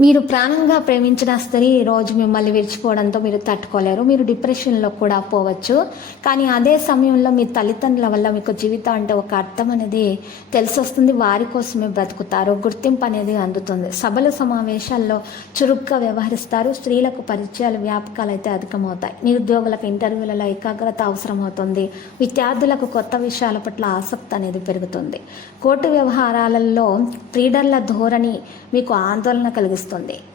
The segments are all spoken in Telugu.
మీరు ప్రాణంగా ప్రేమించిన స్త్రీ రోజు మిమ్మల్ని విడిచిపోవడంతో మీరు తట్టుకోలేరు. మీరు డిప్రెషన్లో కూడా పోవచ్చు. కానీ అదే సమయంలో మీ తల్లిదండ్రుల వల్ల మీకు జీవితం అంటే ఒక అర్థం అనేది తెలిసొస్తుంది. వారి కోసమే బ్రతుకుతారు. గుర్తింపు అనేది అందుతుంది. సభల సమావేశాల్లో చురుగ్గా వ్యవహరిస్తారు. స్త్రీలకు పరిచయాలు వ్యాపకాలు అయితే అధికమవుతాయి. నిరుద్యోగులకు ఇంటర్వ్యూలలో ఏకాగ్రత అవసరమవుతుంది. విద్యార్థులకు కొత్త విషయాల పట్ల ఆసక్తి అనేది పెరుగుతుంది. కోర్టు వ్యవహారాలలో ప్రీడర్ల ధోరణి మీకు ఆందోళన కలిగిస్తుంది.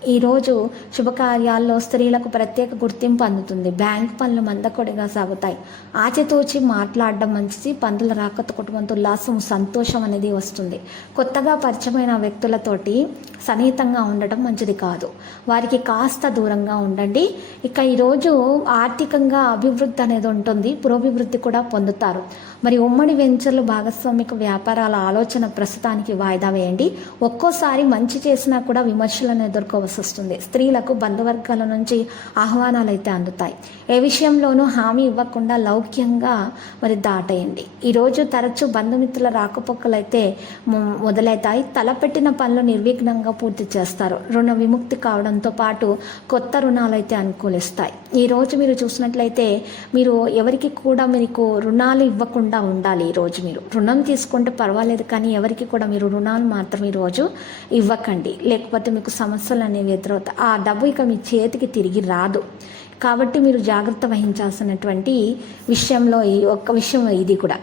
ఈరోజు శుభకార్యాల్లో స్త్రీలకు ప్రత్యేక గుర్తింపు అందుతుంది. బ్యాంకు పనులు మందకొడిగా సాగుతాయి. ఆచితూచి మాట్లాడడం మంచిది. పందుల రాకత కుటుంబంతో ఉల్లాసం సంతోషం అనేది వస్తుంది. కొత్తగా పరిచయమైన వ్యక్తులతోటి సన్నిహితంగా ఉండటం మంచిది కాదు. వారికి కాస్త దూరంగా ఉండండి. ఇక ఈరోజు ఆర్థికంగా అభివృద్ధి అనేది ఉంటుంది. పురోభివృద్ధి కూడా పొందుతారు. మరి ఉమ్మడి వెంచర్లు భాగస్వామిక వ్యాపారాల ఆలోచన ప్రస్తుతానికి వాయిదా వేయండి. ఒక్కోసారి మంచి చేసినా కూడా విమర్శలను ఎదుర్కోవాల్సి వస్తుంది స్త్రీలకు బంధువర్గాల నుంచి ఆహ్వానాలు అయితే అందుతాయి. ఏ విషయంలోనూ హామీ ఇవ్వకుండా లౌక్యంగా మరి దాటేయండి. ఈరోజు తరచూ బంధుమిత్రుల రాకపోకలు అయితే మొదలవుతాయి తలపెట్టిన పనులు నిర్విఘ్నంగా పూర్తి చేస్తారు. రుణ విముక్తి కావడంతో పాటు కొత్త రుణాలు అయితే అనుకూలిస్తాయి ఈరోజు మీరు చూసినట్లయితే మీరు ఎవరికి కూడా మీకు రుణాలు ఇవ్వకుండా ఉండాలి ఈరోజు మీరు. రుణం తీసుకుంటే పర్వాలేదు కానీ ఎవరికి కూడా మీరు రుణాలు మాత్రం ఈరోజు ఇవ్వకండి. లేకపోతే మీకు సమస్యలు అనేవి ఎదురవుతాయి ఆ డబ్బు ఇక మీ చేతికి తిరిగి రాదు. కాబట్టి మీరు జాగ్రత్త వహించాల్సినటువంటి విషయంలో ఈ ఒక్క విషయం ఇది కూడా.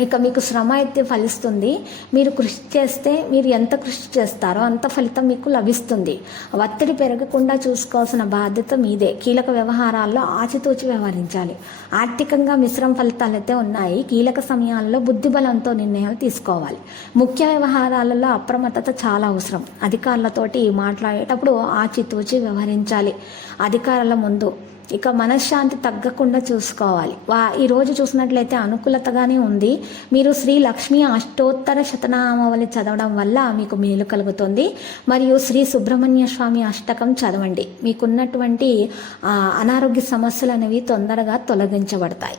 ఇక మీకు శ్రమ అయితే ఫలిస్తుంది. మీరు కృషి చేస్తే మీరు ఎంత కృషి చేస్తారో అంత ఫలితం మీకు లభిస్తుంది. ఒత్తిడి పెరగకుండా చూసుకోవాల్సిన బాధ్యత మీదే. కీలక వ్యవహారాల్లో ఆచితూచి వ్యవహరించాలి. ఆర్థికంగా మిశ్రమ ఫలితాలు అయితే ఉన్నాయి. కీలక సమయాల్లో బుద్ధిబలంతో నిర్ణయాలు తీసుకోవాలి. ముఖ్య వ్యవహారాలలో అప్రమత్తత చాలా అవసరం. అధికారులతోటి మాట్లాడేటప్పుడు ఆచితూచి వ్యవహరించాలి. అధికారుల ముందు ఇక మనశ్శాంతి తగ్గకుండా చూసుకోవాలి. వా ఈరోజు చూసినట్లయితే అనుకూలతగానే ఉంది. మీరు శ్రీ లక్ష్మీ అష్టోత్తర శతనామావళి చదవడం వల్ల మీకు మేలు కలుగుతుంది. మరియు శ్రీ సుబ్రహ్మణ్య స్వామి అష్టకం చదవండి. మీకున్నటువంటి అనారోగ్య సమస్యలు అనేవి తొందరగా తొలగించబడతాయి.